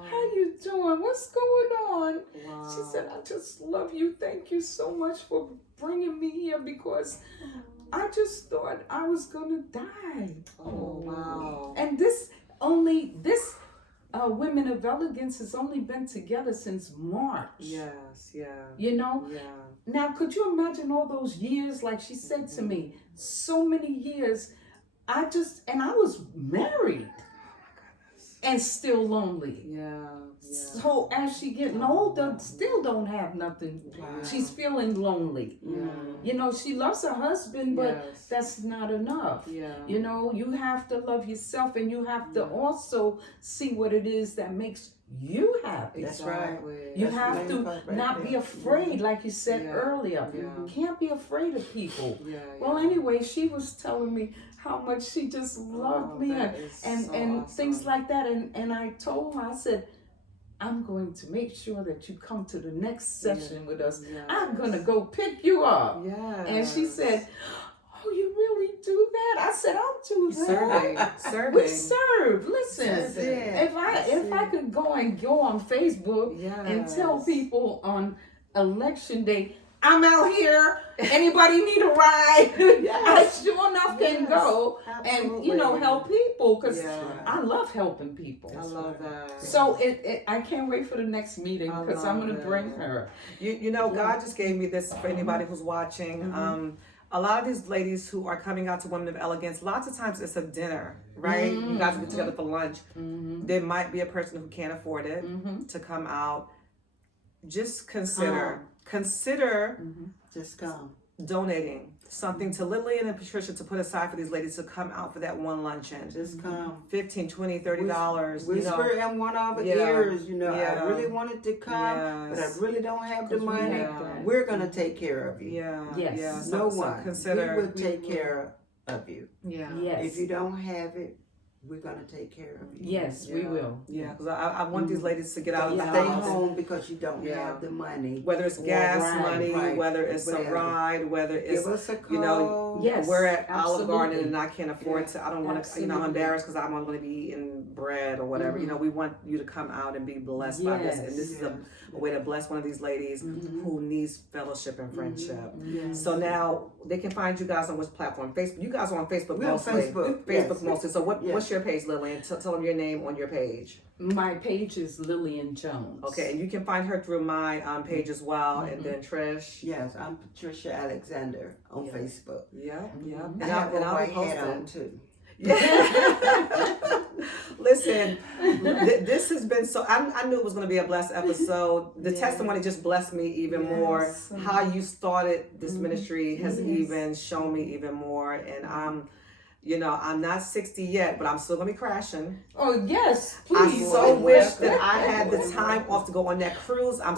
how you doing? What's going on? Wow. She said, I just love you. Thank you so much for bringing me here because I just thought I was going to die. Oh wow. And this Women of Elegance has only been together since March. Yes. Yeah. You know? Yeah. Now, could you imagine all those years? Like she said to me, so many years. I was married and still lonely. Yeah. So as she getting older, still don't have nothing. Wow. She's feeling lonely. Yeah. You know, she loves her husband, but Yes. that's not enough. Yeah. You know, you have to love yourself and you have to also see what it is that makes you happy. That's right. Exactly. You That's have the main to part right not be there. afraid, like you said Yeah. earlier. Yeah. You can't be afraid of people. Yeah. Well, anyway, she was telling me how much she just loved me and things like that. And I told her, I said, I'm going to make sure that you come to the next session with us. I'm going to go pick you up. Yeah. And she said, oh, you really do that? I said, I'll do that. Serving. We serve. Listen, That's it. if I could go on Facebook and tell people on election day, I'm out here. Anybody need a ride? I sure enough can go and help people because I love helping people. I love that. So I can't wait for the next meeting I because I'm love gonna it. bring her. You know, God just gave me this for anybody who's watching. A lot of these ladies who are coming out to Women of Elegance, lots of times it's a dinner, right? You guys get together for lunch. There might be a person who can't afford it to come out. Just consider Just come. donating something to Lillian and Patricia to put aside for these ladies to come out for that one luncheon. Just come. $15, $20, $30. Whisper in one of our ears, I really wanted to come, but I really don't have the money. We're going to take care of you. Yeah. Yes. Yeah. No So one. consider. We will take care of you. Yeah. Yes. If you don't have it, we're gonna take care of you. Yes, we will. Yeah, because I want these ladies to get out of the Stay house. home because you don't Yeah. have the money. Whether it's gas Right, money, right, whether it's whatever. a ride, whether it's Give us a call. you know, Yes, we're at Olive absolutely. Garden and I can't afford to. I don't want to. You know, I'm Absolutely. embarrassed because I'm only going to be eating bread or whatever. You know, we want you to come out and be blessed by this, and this is a way to bless one of these ladies who needs fellowship and friendship. Yes. So now they can find you guys on which platform? Facebook. You guys are on Facebook We're on mostly. Facebook, Facebook yes. mostly. So Yes. what's your page, Lillian? Tell them your name on your page. My page is Lillian Jones. Okay, and you can find her through my page as well. And then Trish. Yes, I'm Patricia Alexander on Yeah. Facebook. Yeah, yeah. I have a I'll white be hat posting. on too. Yeah. Listen, this has been so. I knew it was going to be a blessed episode. The testimony just blessed me even more. How you started this ministry has even shown me even more. And I'm not 60 yet, but I'm still going to be crashing. Oh yes, I please. so wish that I had the time off to go on that cruise. And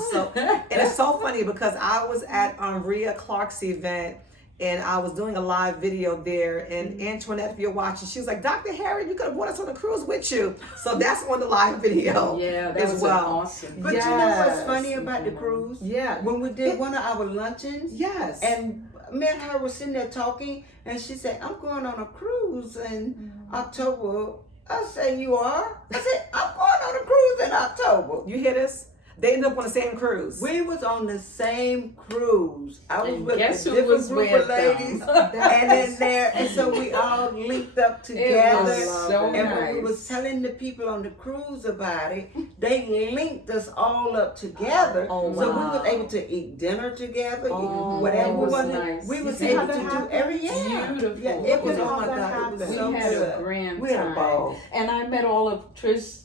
it's so funny because I was at Rhea Clark's event. And I was doing a live video there, and Antoinette, if you're watching, she was like, Dr. Harry, you could have brought us on a cruise with you. So that's on the live video. Yeah, that as was well. awesome. But you know what's Yes. funny about the cruise? Yeah. When we did one of our luncheons, Yes. and me and her were sitting there talking, and she said, I'm going on a cruise in October. I said, you are? I said, I'm going on a cruise in October. You hear this? They ended up on the same cruise. We was on the same cruise. I was And with a guess who different was group with of ladies, them? and then there, and so we all linked up together. was so and when we nice. was telling the people on the cruise about it, they linked us all up together. Oh, So we wow. was able to eat dinner together, Oh, eat whatever that we was wanted. nice. We You was see how able that to do happened? every Beautiful. Yeah, it was. Look at Oh how my that God, it was happened. so We had good. a grand We had a time. ball. And I met all of Trish's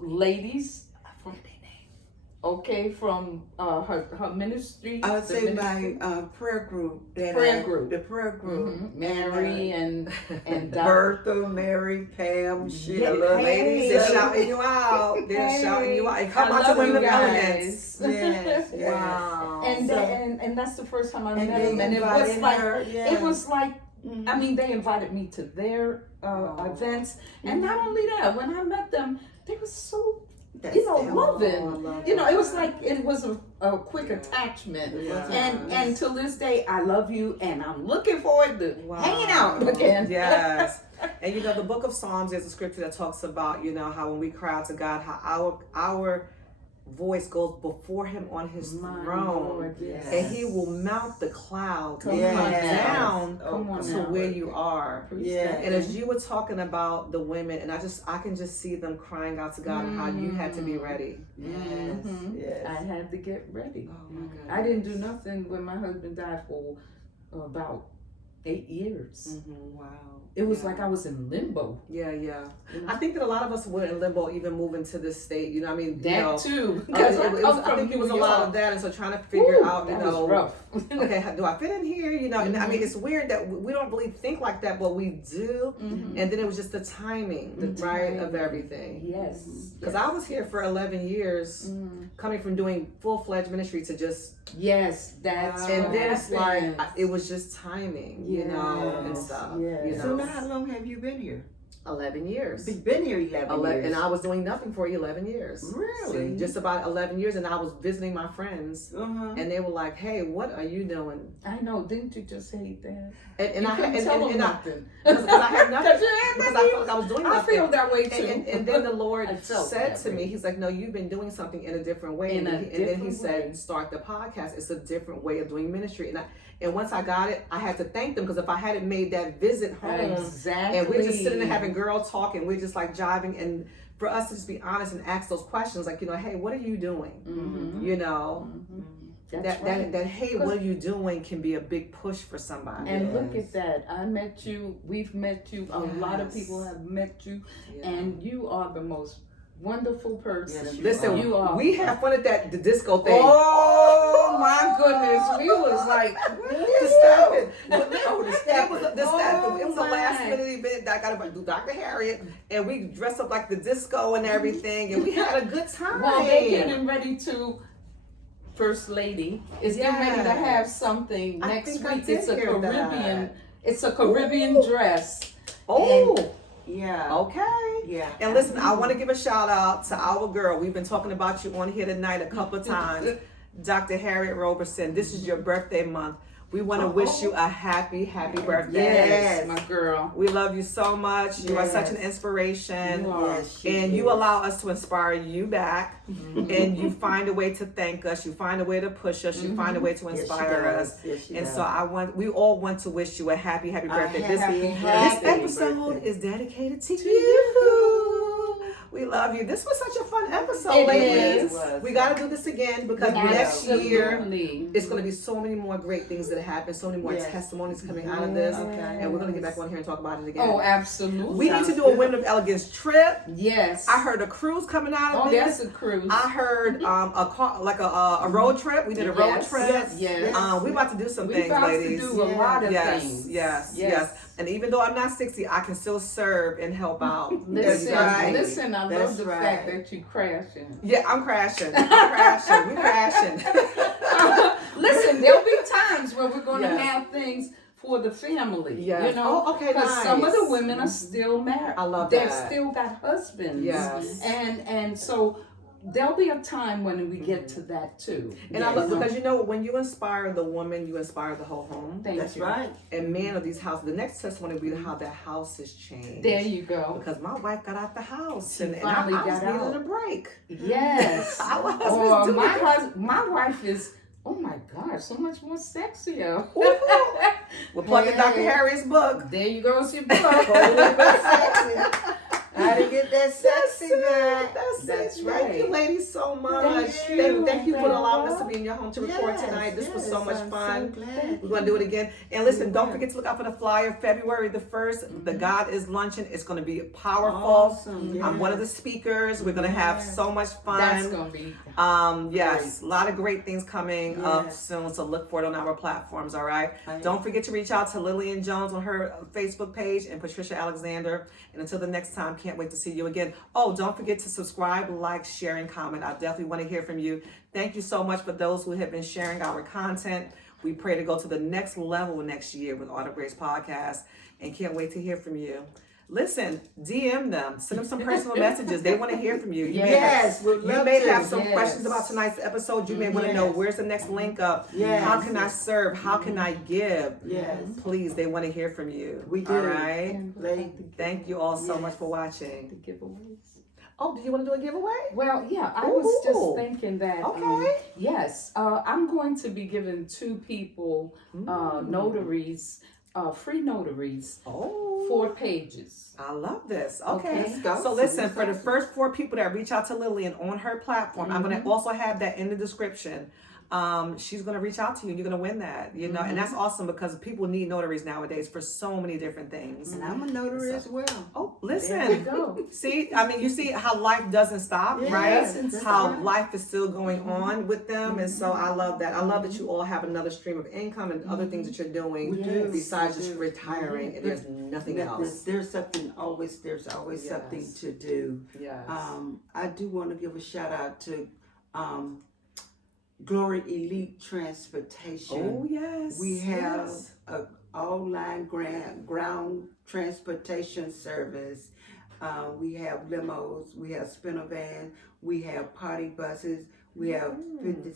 ladies. I forget their name. Okay, from her ministry. I would the say ministry. my prayer group. The prayer group. Mhm. Mary and Dr. Bertha, Mary, Pam, Sheila, Ladies, they're shouting you out. They're shouting you out. And come I out to love Women you of Elegance. guys. Yes, yes. Wow. And, So- and that's the first time I And met they them, and it was invited like her, yeah. it was like Mhm. I mean they invited me to their events, and not only that, when I met them, they were so That's loving. love It was like it was a quick attachment, Yeah. and till this day I love you, and I'm looking forward to Wow. hanging out again. Yes. And the book of Psalms is a scripture that talks about, how when we cry out to God, how our voice goes before him on his My throne. Lord, yes. And he will mount the clouds Come and on come now. down Come on to now. where you are. Yeah. And as you were talking about the women, and I can just see them crying out to God and how you had to be ready. Yes, Mhm. yes. I had to get ready. Oh my goodness. I didn't do nothing when my husband died for about 8 years. Wow. It was like I was in limbo. Yeah, yeah. I think that a lot of us were in limbo even moving to this state. You know, what I mean, That too. it Because was, I think it was a lot of that, and so trying to figure out, that was rough. okay, do I fit in here? And I mean, it's weird that we don't really think like that, but we do. Mhm. And then it was just the timing, right, of everything. Yes. Because I was here for 11 years, coming from doing full-fledged ministry to just, Yes, that's Wow. and what then it's like, happens. it was just timing, and Yes. stuff. Yes. So now how long have you been here? 11 years. You've been here 11 years. And I was doing nothing for 11 years. Really? See, just about 11 years, and I was visiting my friends, Uh-huh. and they were like, "Hey, what are you doing?" I know. Didn't you just hate that? And You I couldn't had tell them and I, nothing. because I had nothing, 'Cause you had because I nothing. felt like I was doing I nothing. feel that way too. And then the Lord I felt said that to me, way. He's like, "No, you've been doing something in a different way." In a and then He different said, way. "Start the podcast. It's a different way of doing ministry." And once I got it, I had to thank them, because if I hadn't made that visit home, Exactly. and we're just sitting there having girl talk, and we're just like jiving, and for us to just be honest and ask those questions, like, hey, what are you doing? Mhm. That's right. That hey, what are you doing can be a big push for somebody. And look at that. I met you. We've met you. A lot of Yes. people have met you. Yeah. And you are the most wonderful person. Yes, you Listen, You are. we had fun at the disco thing. Oh my goodness. We was like, The staffing. Oh, the staffing. It was a Oh, last my. minute event that I got to do Dr. Harriet, and we dressed up like the disco and everything, and we had a good time. well, they're getting ready to. First Lady is getting ready to Yes. have something I next think I week. did It's a hear Caribbean. that. It's a Caribbean dress. Oh, Yeah. Okay. Yeah. And listen, I want to give a shout out to our girl. We've been talking about you on here tonight a couple of times. Dr. Harriet Roberson, this is your birthday month. We want to wish you a happy birthday. Yes, my girl. We love you so much. You are such an Yes. inspiration. You are. Yes, she And is. you allow us to inspire you back. And you find a way to thank us. You find a way to push us. You find a way to Yes, she inspire does. us. Yes, she And does. so we all want to wish you a happy birthday. This happy episode birthday. is dedicated to you. We love you. This was such a fun episode, It ladies. is. We got to do this again because next year Absolutely. it's going to be so many more great things that happen, so many more Yes. testimonies coming out of this. Okay. And we're going to get back on here and talk about it again. Oh, absolutely. We need to Sounds do a good. Women of Elegance trip. Yes. I heard a cruise coming out of Oh, this. that's a cruise. I heard a road trip. We did a road Yes. trip. Yes. We about to do some We things, about ladies. to do a lot of Yes, things. yes. And even though I'm not 60, I can still serve and help out. Listen, right. listen, I love That's the right. fact that you crashing. Yeah, I'm crashing. We're crashing. Listen, there'll be times where we're going to Yes. have things for the family. Yes. You know, Oh, okay, because some of the nice. women are still married. I love They've that. still got husbands. Yes. And so there'll be a time when we get to that too. And I love, because when you inspire the woman, you inspire the whole home. Thank That's you. right. And man of these houses, the next testimony will be how that house has changed. There you go. Because my wife got out the house She and finally I was got needing out. a break. Yes. Our husbands Or do it. my wife is, oh my gosh, so much more sexier. We're plugging Dr. Harriet's book. There you go, your book. Sexy. How to get that sexy back. That's right. Thank you, ladies, so much. Thank you. Thank you for allowing us to be in your home to record tonight. This was so much fun. We're going to do it again. And listen, don't forget to look out for the flyer. February the 1st, the God is Luncheon. It's going to be powerful. Awesome. Yes. I'm one of the speakers. We're going to have so much fun. That's going to be Yes, a lot of great things coming up Yes. soon. So look for it on our platforms, all right? Right. Don't forget to reach out to Lillian Jones on her Facebook page and Patricia Alexander. And until the next time, can't wait to see you again. Oh, don't forget to subscribe, like, share, and comment. I definitely want to hear from you. Thank you so much for those who have been sharing our content. We pray to go to the next level next year with Art of Grace Podcast, and can't wait to hear from you. Listen, DM them, send them some personal messages. They want to hear from you. Yes, we'd You love may to. have some Yes. questions about tonight's episode. You may want to know Yes. where's the next link up. Yes. How can I serve? How can I give? Yes. Please, they want to hear from you. We do. All right. Lady. Thank you all so Yes. much for watching. the giveaways. Oh, do you want to do a giveaway? Well, yeah, I was Ooh. just thinking that. Okay. Yes, I'm going to be giving 2 people notaries, free notaries, Oh. 4 pages. I love this. Okay. Let's go. So listen, for the first 4 people that reach out to Lillian on her platform, I'm going to also have that in the description. She's going to reach out to you and you're going to win that, you know, and that's awesome because people need notaries nowadays for so many different things. And I'm a notary as well. Oh, There you listen. go. See, I mean, you see how life doesn't stop, Yes, right? that's How right. life is still going on with them. And so I love that. I love that you all have another stream of income and other things that you're doing We do. besides We just do. retiring. And there's nothing else. There's always something Yes. to do. Yes. I do want to give a shout out to Glory Elite Transportation. Oh, yes. We have yes. a all-line ground transportation service. We have limos, we have spinner van, we have party buses, we have 50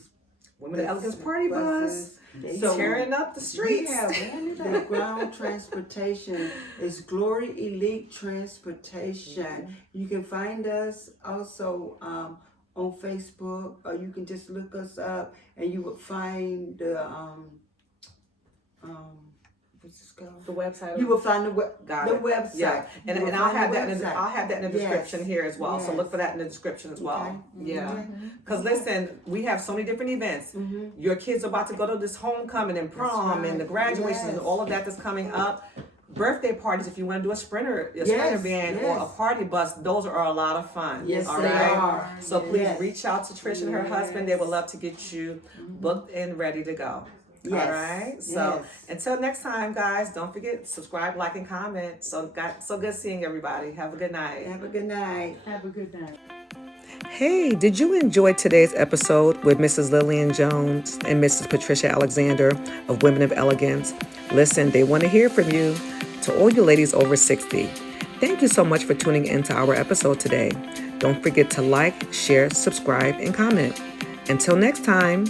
Women of Elegance party bus. So tearing up the streets. we have the ground transportation is Glory Elite Transportation. You can find us also on Facebook, or you can just look us up and you will find the what's this called? The website. You will find the Got the it. website. Yeah, and You will I'll find have the that in the, website. I'll have that in the description Yes. here as well. So Yes. look for that in the description as well. Okay. Yeah, Okay. because listen, we have so many different events. Mhm. Your kids are about to go to this homecoming and prom right. and the graduation and Yes. all of that that's coming up. Birthday parties, if you want to do a sprinter van or a yes. party bus, those are a lot of fun. Yes, all they right? are. So please Yes. reach out to Trish and her husband. They would love to get you booked and ready to go. Yes. All right. So Yes. until next time, guys, don't forget subscribe, like, and comment. So good seeing everybody. Have a good night. Have a good night. Have a good night. Hey, did you enjoy today's episode with Mrs. Lillian Jones and Mrs. Patricia Alexander of Women of Elegance? Listen, they want to hear from you. To all you ladies over 60, Thank you so much for tuning into our episode today. Don't forget to like, share, subscribe, and comment. Until next time,